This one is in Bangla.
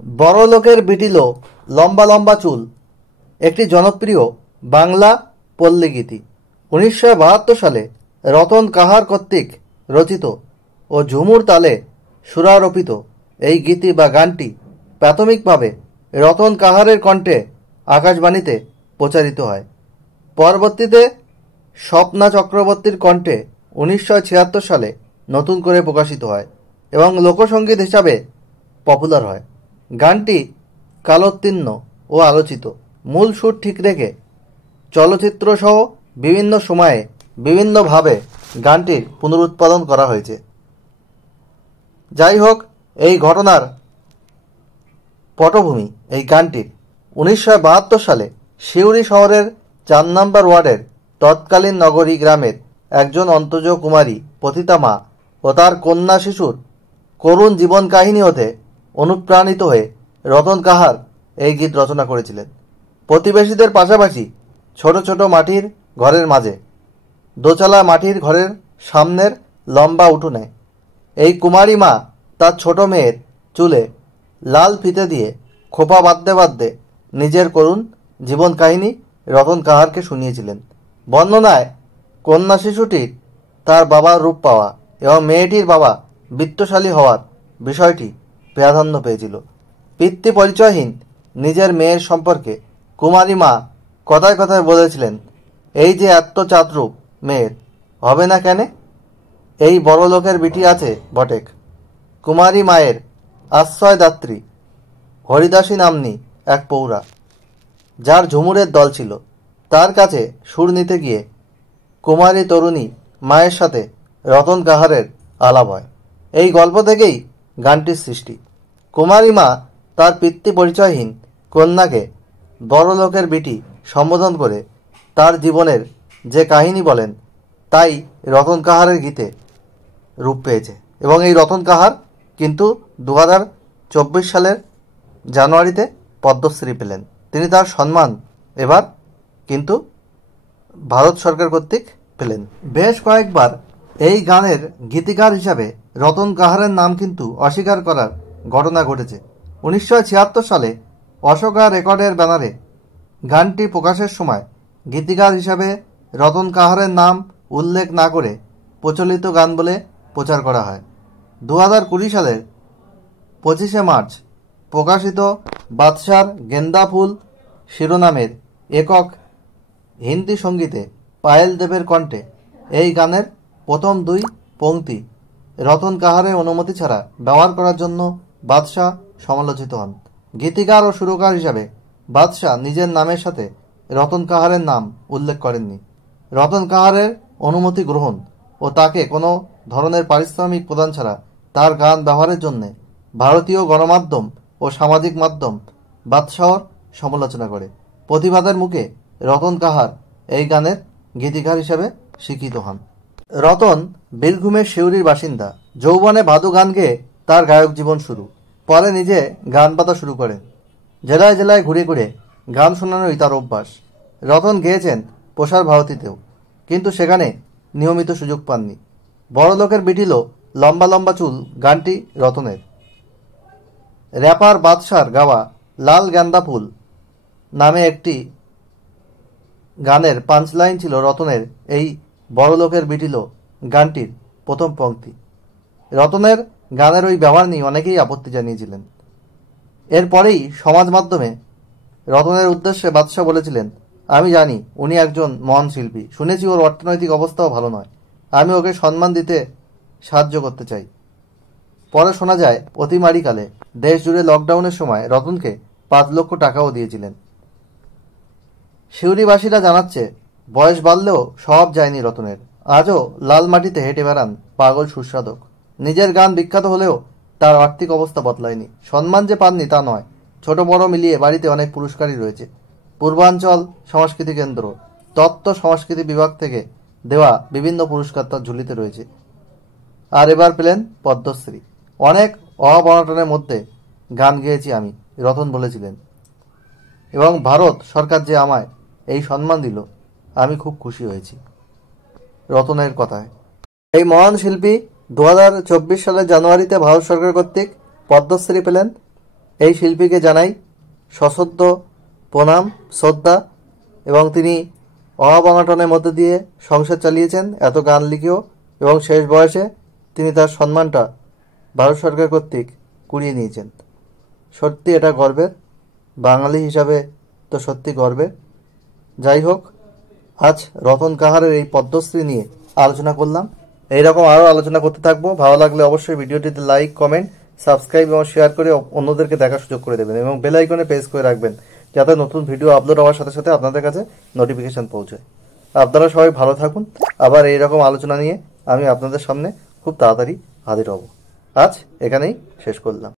বড় লোকের বিটিলো লম্বা লম্বা চুল একটি জনপ্রিয় বাংলা পল্লীগীতি ১৯৭২ সালে রতন কাহার কর্তৃক রচিত ও ঝুমুর তালে সুরারোপিত এই গীতি বা গানটি প্রাথমিকভাবে রতন কাহারের কণ্ঠে আকাশবাণীতে প্রচারিত হয়। পরবর্তীতে স্বপ্না চক্রবর্তীর কণ্ঠে ১৯৭৬ সালে নতুন করে প্রকাশিত হয় এবং লোকসঙ্গীত হিসাবে পপুলার হয়। গানটি কালোত্তীর্ণ ও আলোচিত। মূল সুর ঠিক রেখে চলচ্চিত্রসহ বিভিন্ন সময়ে বিভিন্নভাবে গানটির পুনরুৎপাদন করা হয়েছে। যাই হোক, এই ঘটনার পটভূমি এই গানটির ১৯৭২ সালে সিউড়ি শহরের ৪ নম্বর ওয়ার্ডের তৎকালীন নগরী গ্রামের একজন অন্তজ কুমারী পতিতা মা ও তার কন্যা শিশুর করুণ জীবন কাহিনী হতে অনুপ্রাণিত হয়ে রতন কাহার এই গীত রচনা করেছিলেন। প্রতিবেশীদের পাশাপাশি ছোট ছোট মাটির ঘরের মাঝে দোচালা মাটির ঘরের সামনের লম্বা উঠোনে এই কুমারী মা তার ছোট মেয়ের চুলে লাল ফিতে দিয়ে খোপা বাঁধতে বাঁধতে নিজের করুণ জীবন কাহিনী রতন কাহারকে শুনিয়েছিলেন। বর্ণনায় কন্যা শিশুটির তার বাবার রূপ পাওয়া এবং মেয়েটির বাবা বিত্তশালী হওয়ার বিষয়টি প্রাধান্য পেয়েছিল। পিতৃ পরিচয়হীন নিজের মেয়ের সম্পর্কে কুমারী মা কথায় কথায় বলেছিলেন, এই যে এত চাতরূপ মেয়ের হবে না কেন, এই বড় লোকের বিটি আছে বটেক। কুমারী মায়ের আশ্রয়দাত্রী হরিদাসী নাম্নী এক পৌরা, যার ঝুমুরের দল ছিল, তার কাছে সুর নিতে গিয়ে কুমারী তরুণী মায়ের সাথে রতন কাহারের আলাপ হয়। এই গল্প থেকেই গানটির সৃষ্টি। কুমারী মা তার পিতৃ পরিচয়হীন কন্যাকে বড় লোকের বিটি সম্বোধন করে তার জীবনের যে কাহিনী বলেন, তাই রতন কাহারের গীতে রূপ পেয়েছে। এবং এই রতন কাহার কিন্তু ২০২৪ সালের জানুয়ারিতে পদ্মশ্রী পেলেন। তিনি তার সম্মান এবার কিন্তু ভারত সরকার কর্তৃক পেলেন। বেশ কয়েকবার এই গানের গীতিকার হিসাবে রতন কাহারের নাম কিন্তু অস্বীকার করার ঘটনা ঘটেছে। ১৯৭৬ সালে অশোকা রেকর্ডের ব্যানারে গানটি প্রকাশের সময় গীতিকার হিসাবে রতন কাহারের নাম উল্লেখ না করে প্রচলিত গান বলে প্রচার করা হয়। ২০২০ সালের ২৫শে মার্চ প্রকাশিত বাদশার গেন্দা ফুল শিরোনামের একক হিন্দি সঙ্গীতে পায়েল দেবের কণ্ঠে এই গানের প্রথম ২ পংক্তি রতন কাহারের অনুমতি ছাড়া ব্যবহার করার জন্য বাদশাহ সমালোচিত হন। গীতিকার ও সুরকার হিসাবে বাদশাহ নিজের নামের সাথে রতন কাহারের নাম উল্লেখ করেননি। রতন কাহারের অনুমতি গ্রহণ ও তাকে কোনো ধরনের পারিশ্রমিক প্রদান ছাড়া তার গান ব্যবহারের জন্য ভারতীয় গণমাধ্যম ও সামাজিক মাধ্যম বাদশাহর সমালোচনা করে। প্রতিবাদের মুখে রতন কাহার এই গানের গীতিকার হিসেবে স্বীকৃত হন। রতন বীরভূমের সিউড়ির বাসিন্দা। যৌবনে ভাদু গান গেয়ে তার গায়ক জীবন শুরু। পরে নিজে গান বাঁধা শুরু করেন। জেলায় জেলায় ঘুরে ঘুরে গান শোনানোই তার অভ্যাস। রতন গেয়েছেন প্রসার ভারতীতেও, কিন্তু সেখানে নিয়মিত সুযোগ পাননি। বড় লোকের বিটিলো লম্বা লম্বা চুল গানটি রতনের। র্যাপার বাদশার গাওয়া লাল গেন্দা ফুল নামে একটি গানের পাঞ্চলাইন ছিল রতনের এই বড় লোকের বিটিলো গানটির প্রথম পংক্তি। রতনের গানের ওই ব্যবহার নিয়ে অনেকেই আপত্তি জানিয়েছিলেন। এরপরেই সমাজ মাধ্যমে রতনের উদ্দেশ্যে বাদশাহ বলেছিলেন, আমি জানি উনি একজন মহান শিল্পী, শুনেছি ওর অর্থনৈতিক অবস্থাও ভালো নয়, আমি ওকে সম্মান দিতে সাহায্য করতে চাই। পরে শোনা যায় অতিমারিকালে দেশ জুড়ে লকডাউনের সময় রতনকে ৫ লক্ষ টাকাও দিয়েছিলেন। সিউড়িবাসীরা জানাচ্ছে, বয়স বাড়লেও স্বভাব যায়নি রতনের। আজও লাল মাটিতে হেঁটে বেড়ান পাগল সুস্বাদক। নিজের গান বিখ্যাত হলেও তার আর্থিক অবস্থা বদলায়নি। সম্মান যে পাননি তা নয়, ছোট বড় মিলিয়ে বাড়িতে অনেক পুরস্কারই রয়েছে। পূর্বাঞ্চল সংস্কৃতি কেন্দ্র, তত্ত্ব সংস্কৃতি বিভাগ থেকে দেওয়া বিভিন্ন পুরস্কার তার ঝুলিতে রয়েছে। আর এবার পেলেন পদ্মশ্রী। অনেক অভাব-অনটনের মধ্যে গান গেয়েছি আমি, রতন বলেছিলেন, এবং ভারত সরকার যে আমায় এই সম্মান দিল, আমি খুব খুশি হয়েছি। রতনের কথায় এই মহান শিল্পী ২০২৪ সালের জানুয়ারিতে ভারত সরকার কর্তৃক পদ্মশ্রী পেলেন এই শিল্পীকে জানাই সশ্রদ্ধ প্রণাম শ্রদ্ধা, এবং তিনি অভাব অনটনের মধ্যে দিয়ে সংসার চালিয়েছেন এত গান লিখেও, এবং শেষ বয়সে তিনি তার সম্মানটা ভারত সরকার কর্তৃক কুড়িয়ে নিয়েছেন। সত্যি এটা গর্বের, বাঙালি হিসাবে তো সত্যি গর্বের। যাই হোক, আজ রতন কাহারের এই পদ্মশ্রী নিয়ে আলোচনা করলাম। এইরকম আরও আলোচনা করতে থাকবো। ভালো লাগলে অবশ্যই ভিডিওটিতে লাইক, কমেন্ট, সাবস্ক্রাইব এবং শেয়ার করে অন্যদেরকে দেখার সুযোগ করে দেবেন, এবং বেল আইকনে প্রেস করে রাখবেন যাতে নতুন ভিডিও আপলোড হওয়ার সাথে সাথে আপনাদের কাছে নোটিফিকেশন পৌঁছায়। আপনারা সবাই ভালো থাকুন। আবার এইরকম আলোচনা নিয়ে আমি আপনাদের সামনে খুব তাড়াতাড়ি হাজির হব। আজ এখানেই শেষ করলাম।